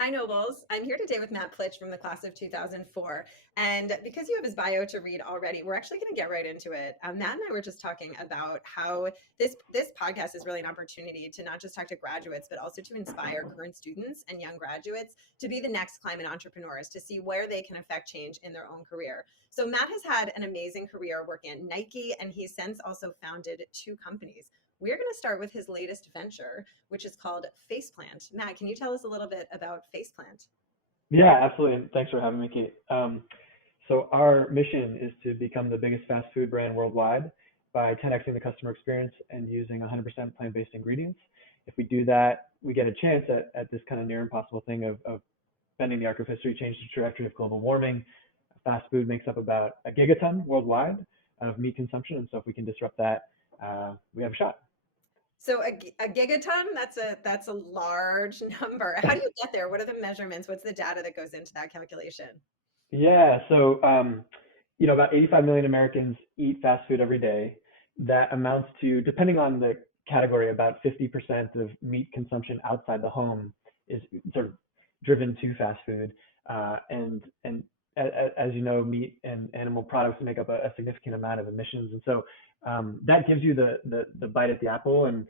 Hi, Nobles. I'm here today with Matt Plitch from the class of 2004. And because you have his bio to read already, we're actually going to get right into it. Matt and I were just talking about how this podcast is really an opportunity to not just talk to graduates, but also to inspire current students and young graduates to be the next climate entrepreneurs, to see where they can affect change in their own career. So Matt has had an amazing career working at Nike, and he's since also founded two companies. We're going to start with his latest venture, which is called Faceplant. Matt, can you tell us a little bit about Faceplant? Yeah, absolutely. And thanks for having me, Kate. So our mission is to become the biggest fast food brand worldwide by 10xing the customer experience and using 100% plant-based ingredients. If we do that, we get a chance at this kind of near impossible thing of bending the arc of history, change the trajectory of global warming. Fast food makes up about a gigaton worldwide of meat consumption, and so if we can disrupt that, we have a shot. So a gigaton, that's a large number. How do you get there? What are the measurements? What's the data that goes into that calculation? Yeah, so about 85 million Americans eat fast food every day. That amounts to, depending on the category, about 50% of meat consumption outside the home is sort of driven to fast food. As you know, meat and animal products make up a significant amount of emissions, and so that gives you the bite at the apple, and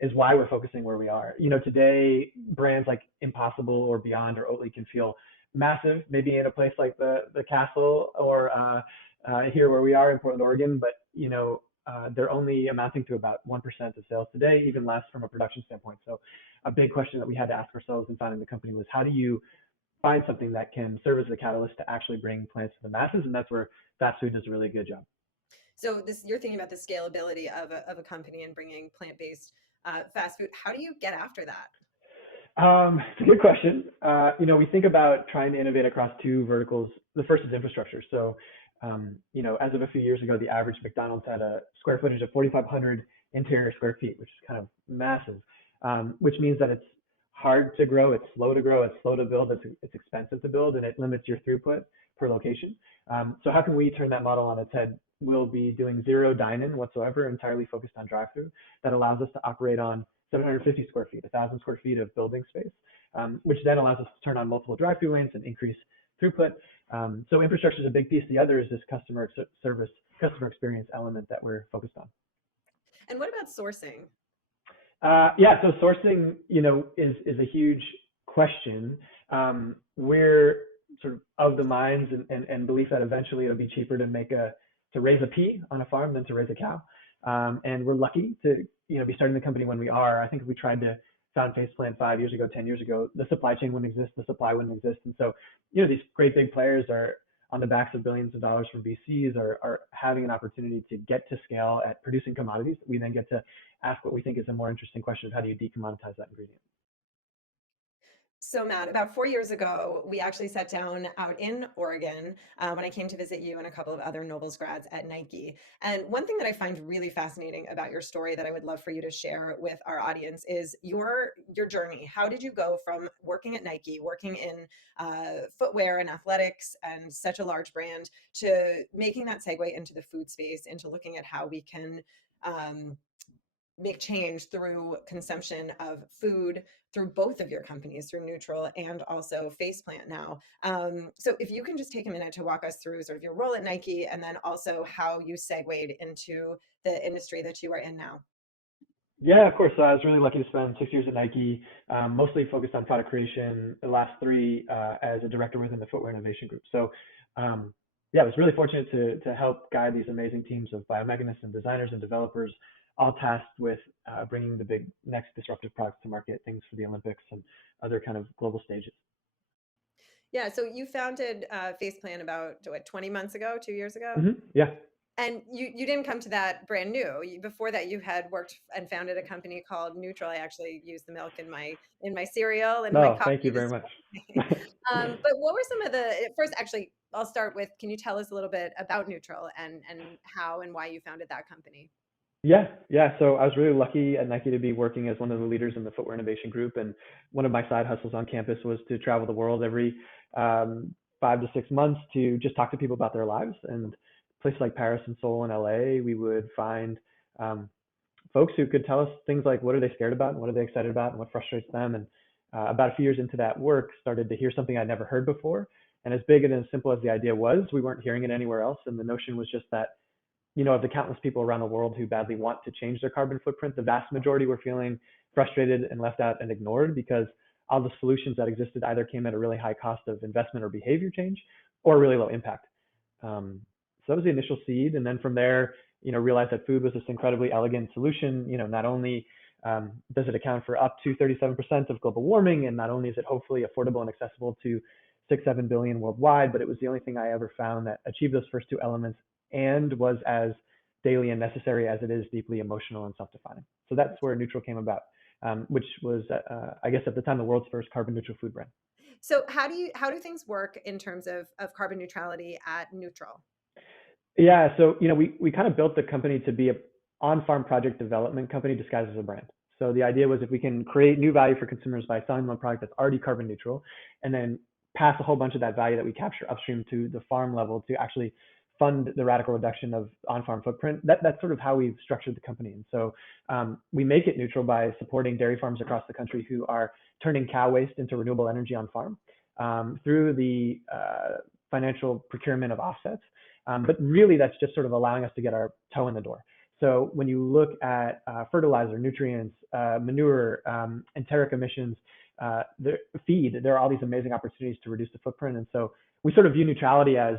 is why we're focusing where we are. Today brands like Impossible or Beyond or Oatly can feel massive, maybe in a place like the Castle or here where we are in Portland, Oregon, but they're only amounting to about 1% of sales today, even less from a production standpoint. So a big question that we had to ask ourselves in founding the company was, how do you find something that can serve as a catalyst to actually bring plants to the masses? And that's where fast food does a really good job. So this, you're thinking about the scalability of a company and bringing plant-based fast food. How do you get after that? It's a good question. We think about trying to innovate across two verticals. The first is infrastructure. So, as of a few years ago, the average McDonald's had a square footage of 4,500 interior square feet, which is kind of massive, which means that it's hard to grow, it's slow to grow, it's slow to build, it's expensive to build, and it limits your throughput per location. So how can we turn that model on its head? We'll be doing zero dine-in whatsoever, entirely focused on drive-through. That allows us to operate on 750 square feet, 1,000 square feet of building space, which then allows us to turn on multiple drive-through lanes and increase throughput. So infrastructure is a big piece. The other is this customer service, customer experience element that we're focused on. And what about sourcing? Yeah, so sourcing, is a huge question. We're sort of the minds and belief that eventually it'll be cheaper to raise a pea on a farm than to raise a cow. And we're lucky to, be starting the company when we are. I think if we tried to found Faceplant 5 years ago, 10 years ago, the supply chain wouldn't exist, the supply wouldn't exist. And so, these great big players are on the backs of billions of dollars from VCs are having an opportunity to get to scale at producing commodities. We then get to ask what we think is a more interesting question of how do you decommoditize that ingredient. So, Matt, about 4 years ago, we actually sat down out in Oregon when I came to visit you and a couple of other Nobles grads at Nike. And one thing that I find really fascinating about your story that I would love for you to share with our audience is your journey. How did you go from working at Nike, working in footwear and athletics and such a large brand, to making that segue into the food space, into looking at how we can um, make change through consumption of food through both of your companies, through Neutral and also Faceplant now. So if you can just take a minute to walk us through sort of your role at Nike and then also how you segued into the industry that you are in now. Yeah, of course. So I was really lucky to spend 6 years at Nike, mostly focused on product creation. The last three as a director within the footwear innovation group. So, yeah, I was really fortunate to help guide these amazing teams of biomechanists and designers and developers, all tasked with bringing the big next disruptive products to market, things for the Olympics and other kind of global stages. Yeah, so you founded Faceplant about what, 20 months ago, 2 years ago? Yeah. And you didn't come to that brand new. Before that, you had worked and founded a company called Neutral. I actually use the milk in my cereal and my No, thank coffee you very this much. morning. But what were some of the first? Actually, I'll start with. Can you tell us a little bit about Neutral and how and why you founded that company? Yeah, yeah. So I was really lucky at Nike to be working as one of the leaders in the footwear innovation group. And one of my side hustles on campus was to travel the world every 5 to 6 months to just talk to people about their lives. And places like Paris and Seoul and LA, we would find um, folks who could tell us things like what are they scared about and what are they excited about and what frustrates them. And about a few years into that work, started to hear something I'd never heard before. And as big and as simple as the idea was, we weren't hearing it anywhere else. And the notion was just that, of the countless people around the world who badly want to change their carbon footprint, the vast majority were feeling frustrated and left out and ignored because all the solutions that existed either came at a really high cost of investment or behavior change, or really low impact. So that was the initial seed, and then from there, realized that food was this incredibly elegant solution. Not only does it account for up to 37% of global warming, and not only is it hopefully affordable and accessible to 6-7 billion worldwide, but it was the only thing I ever found that achieved those first two elements and was as daily and necessary as it is deeply emotional and self-defining. So that's where Neutral came about, which was, I guess, at the time, the world's first carbon neutral food brand. So how do things work in terms of carbon neutrality at Neutral? Yeah, so we kind of built the company to be a on-farm project development company disguised as a brand. So the idea was if we can create new value for consumers by selling them a product that's already carbon neutral, and then pass a whole bunch of that value that we capture upstream to the farm level to actually fund the radical reduction of on-farm footprint. That's sort of how we've structured the company. And so we make it neutral by supporting dairy farms across the country who are turning cow waste into renewable energy on farm through the financial procurement of offsets. But really, that's just sort of allowing us to get our toe in the door. So when you look at fertilizer, nutrients, manure, enteric emissions, feed, there are all these amazing opportunities to reduce the footprint. And so we sort of view neutrality as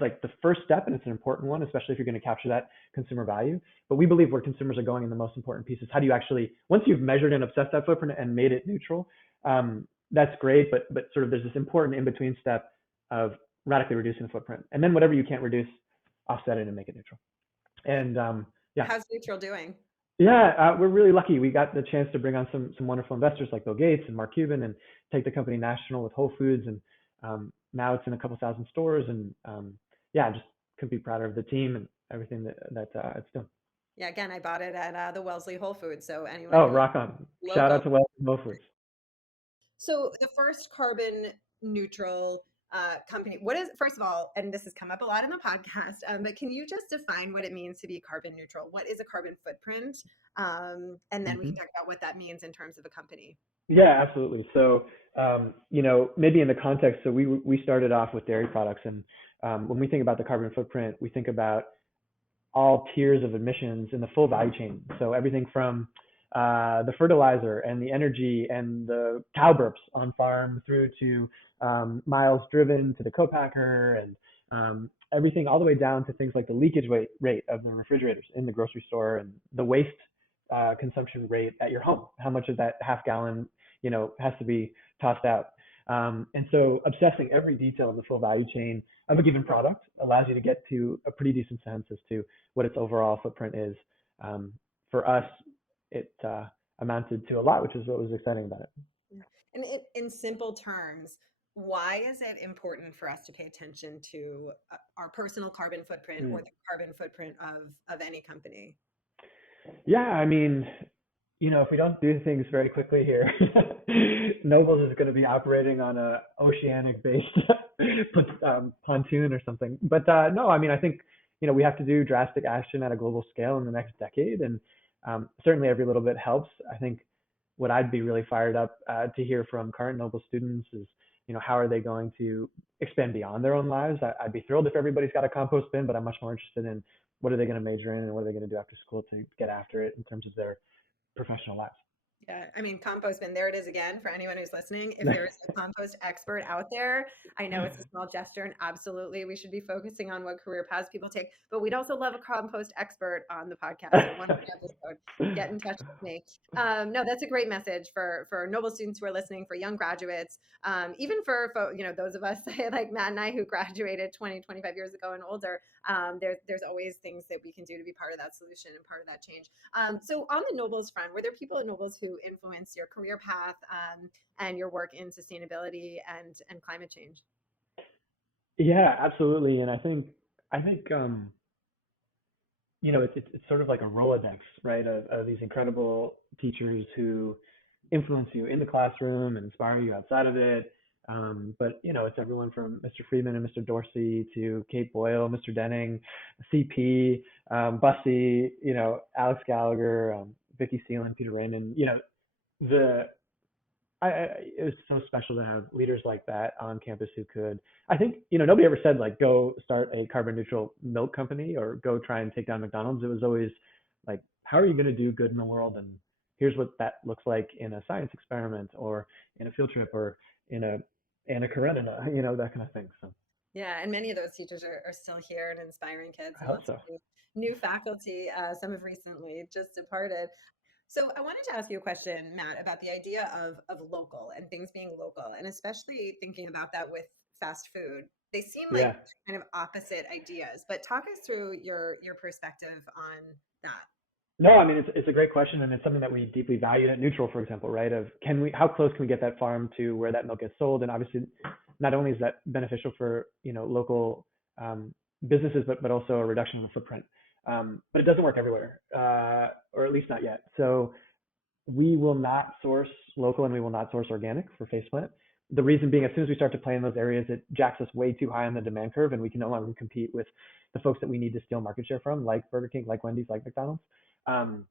like the first step, and it's an important one, especially if you're going to capture that consumer value. But we believe where consumers are going in the most important piece is how do you actually, once you've measured and obsessed that footprint and made it neutral, that's great, but sort of there's this important in-between step of radically reducing the footprint. And then whatever you can't reduce, offset it and make it neutral. And yeah. How's Neutral doing? Yeah, we're really lucky. We got the chance to bring on some wonderful investors like Bill Gates and Mark Cuban and take the company national with Whole Foods. And now it's in a couple thousand stores. And yeah, just couldn't be prouder of the team and everything that it's done. Yeah, again, I bought it at the Wellesley Whole Foods. So anyone Oh, who rock on. Shout local. out to Whole Foods. So the first carbon neutral company, what is, first of all, and this has come up a lot in the podcast, but can you just define what it means to be carbon neutral? What is a carbon footprint? And then we can talk about what that means in terms of a company. Yeah, absolutely. So, maybe in the context, so we started off with dairy products, and when we think about the carbon footprint, we think about all tiers of emissions in the full value chain. So everything from the fertilizer and the energy and the cow burps on farm through to miles driven to the co-packer and everything all the way down to things like the leakage rate of the refrigerators in the grocery store and the waste consumption rate at your home. How much of that half gallon, has to be tossed out. And so obsessing every detail of the full value chain of a given product allows you to get to a pretty decent sense as to what its overall footprint is. For us, it amounted to a lot, which is what was exciting about it. And in simple terms, why is it important for us to pay attention to our personal carbon footprint or the carbon footprint of any company? Yeah, I mean, if we don't do things very quickly here, Nobles is going to be operating on a oceanic-based pontoon or something. But no, I mean, I think we have to do drastic action at a global scale in the next decade, and certainly every little bit helps. I think what I'd be really fired up to hear from current Noble students is, how are they going to expand beyond their own lives? I'd be thrilled if everybody's got a compost bin, but I'm much more interested in what are they going to major in and what are they going to do after school to get after it in terms of their professional lives. Yeah, I mean, compost bin, there it is again for anyone who's listening. If there's a compost expert out there, I know it's a small gesture and absolutely we should be focusing on what career paths people take, but we'd also love a compost expert on the podcast. So one episode, get in touch with me. No, that's a great message for Noble students who are listening, for young graduates, even for those of us like Matt and I who graduated 20, 25 years ago and older. There's always things that we can do to be part of that solution and part of that change. So on the Nobles front, were there people at Nobles who influence your career path and your work in sustainability and climate change? Yeah, absolutely. And I think it's sort of like a Rolodex, right, of these incredible teachers who influence you in the classroom and inspire you outside of it. But it's everyone from Mr. Friedman and Mr. Dorsey to Kate Boyle, Mr. Denning, CP, Bussy, Alex Gallagher, Vicky Seelan, Peter Raymond. it was so special to have leaders like that on campus who could, I think, nobody ever said like, go start a carbon neutral milk company or go try and take down McDonald's. It was always like, how are you going to do good in the world? And here's what that looks like in a science experiment or in a field trip or in a Anna Karenina, that kind of thing. So Yeah, and many of those teachers are still here and inspiring kids, I and hope lots of so. new faculty. Some have recently just departed. So I wanted to ask you a question, Matt, about the idea of local and things being local, and especially thinking about that with fast food. They seem like Yeah. kind of opposite ideas, but talk us through your perspective on that. No, I mean it's a great question, and it's something that we deeply value at Neutral, for example, right? Of how close can we get that farm to where that milk gets sold? And obviously, not only is that beneficial for local businesses, but also a reduction in the footprint. But it doesn't work everywhere, or at least not yet. So we will not source local and we will not source organic for faceplant. The reason being, as soon as we start to play in those areas, it jacks us way too high on the demand curve, and we can no longer compete with the folks that we need to steal market share from, like Burger King, like Wendy's, like McDonald's. Um,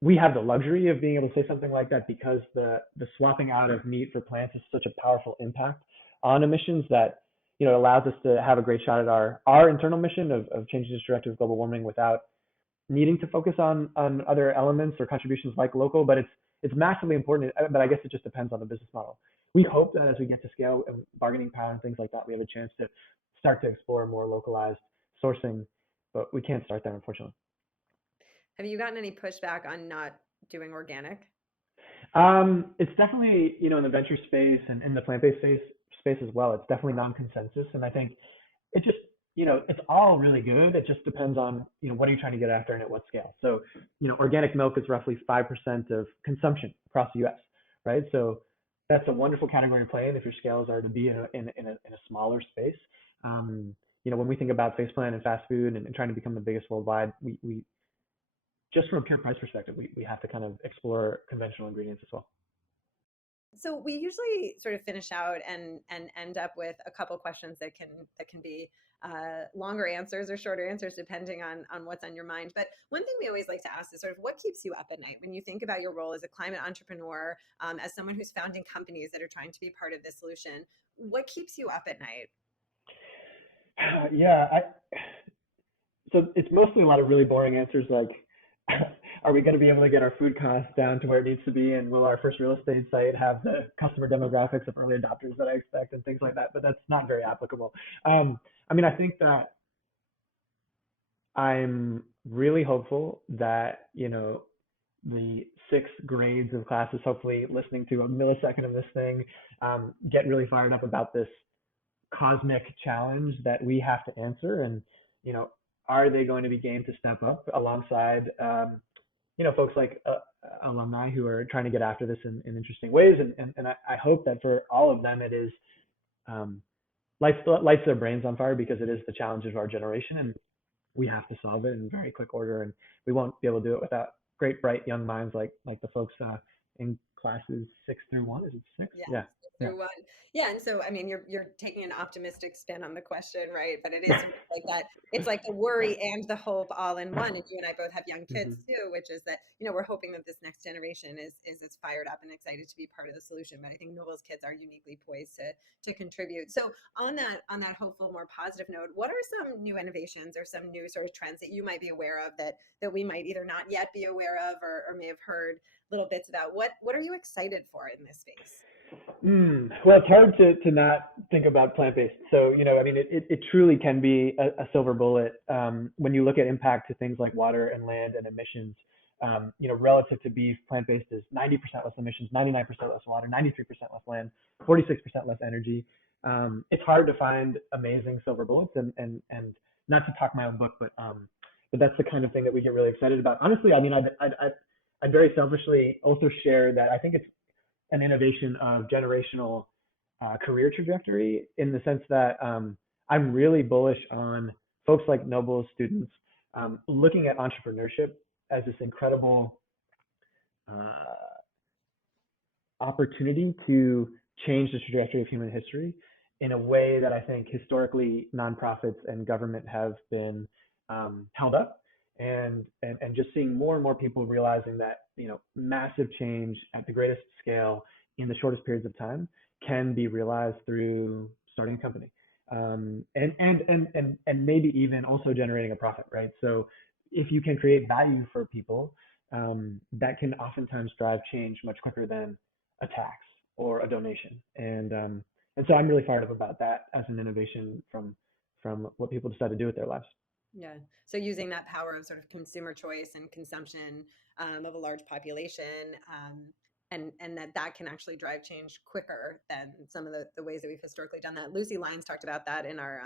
we have the luxury of being able to say something like that because the swapping out of meat for plants is such a powerful impact on emissions that it allows us to have a great shot at our internal mission of changing this trajectory of global warming without needing to focus on other elements or contributions like local, but it's massively important. But I guess it just depends on the business model. We hope that as we get to scale and bargaining power and things like that, we have a chance to start to explore more localized sourcing, but we can't start there, unfortunately. Have you gotten any pushback on not doing organic? It's definitely, in the venture space and in the plant-based space as well. It's definitely non-consensus, and I think it just, it's all really good. It just depends on, what are you trying to get after and at what scale. So, organic milk is roughly 5% of consumption across the U.S., right? So that's a wonderful category to play in if your scales are to be in a smaller space. When we think about faceplant and fast food and trying to become the biggest worldwide, we just from a pure price perspective, we have to kind of explore conventional ingredients as well. So we usually sort of finish out and end up with a couple questions that can be longer answers or shorter answers depending on what's on your mind. But one thing we always like to ask is sort of what keeps you up at night when you think about your role as a climate entrepreneur, as someone who's founding companies that are trying to be part of this solution. What keeps you up at night? Yeah, so it's mostly a lot of really boring answers like, are we going to be able to get our food costs down to where it needs to be? And will our first real estate site have the customer demographics of early adopters that I expect and things like that? But that's not very applicable. I mean, I think that I'm really hopeful that, the 6 grades of classes, hopefully listening to a millisecond of this thing, get really fired up about this cosmic challenge that we have to answer. And, are they going to be game to step up alongside, folks like alumni who are trying to get after this in interesting ways. And I hope that for all of them, it is um, lights their brains on fire because it is the challenge of our generation. And we have to solve it in very quick order. And we won't be able to do it without great, bright young minds like the folks in classes 6 through 1. Is it 6? Yes, Yeah. Yeah. through one. Yeah, and so I mean, you're taking an optimistic spin on the question, right? But it is sort of like that. It's like the worry and the hope all in one. And you and I both have young kids Hmm. too, which is that we're hoping that this next generation is as fired up and excited to be part of the solution. But I think Noble's kids are uniquely poised to contribute. So on that hopeful, more positive note, what are some new innovations or some new sort of trends that you might be aware of that we might either not yet be aware of or may have heard little bits about? What are you excited for in this space? Well, it's hard to not think about plant-based. So, I mean, it truly can be a silver bullet when you look at impact to things like water and land and emissions. Relative to beef, plant-based is 90% less emissions, 99% less water, 93% less land, 46% less energy. It's hard to find amazing silver bullets, and not to talk my own book, but that's the kind of thing that we get really excited about. Honestly, I mean, I'd very selfishly also share that I think it's an innovation of generational career trajectory in the sense that I'm really bullish on folks like Noble students looking at entrepreneurship as this incredible uh, opportunity to change the trajectory of human history in a way that I think historically nonprofits and government have been held up. And just seeing more and more people realizing that massive change at the greatest scale in the shortest periods of time can be realized through starting a company. And maybe even also generating a profit, right? So if you can create value for people, that can oftentimes drive change much quicker than a tax or a donation. And so I'm really fired up about that as an innovation from what people decide to do with their lives. Yeah. So using that power of sort of consumer choice and consumption of a large population, and that can actually drive change quicker than some of the ways that we've historically done that. Lucy Lyons talked about that in our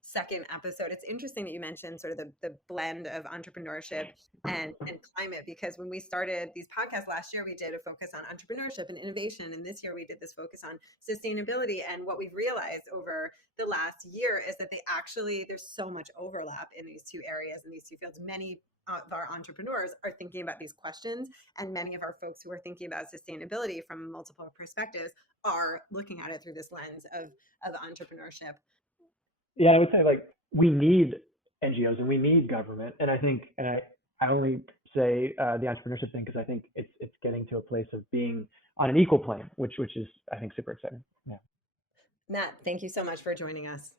second episode. It's interesting that you mentioned sort of the blend of entrepreneurship and climate, because when we started these podcasts last year, we did a focus on entrepreneurship and innovation. And this year we did this focus on sustainability. And what we've realized over the last year is that there's so much overlap in these two areas, in these two fields. Many of our entrepreneurs are thinking about these questions, and many of our folks who are thinking about sustainability from multiple perspectives are looking at it through this lens of entrepreneurship. Yeah, I would say like we need NGOs and we need government, and I think, and I only say the entrepreneurship thing because I think it's getting to a place of being on an equal plane, which is I think super exciting. Yeah. Matt, thank you so much for joining us.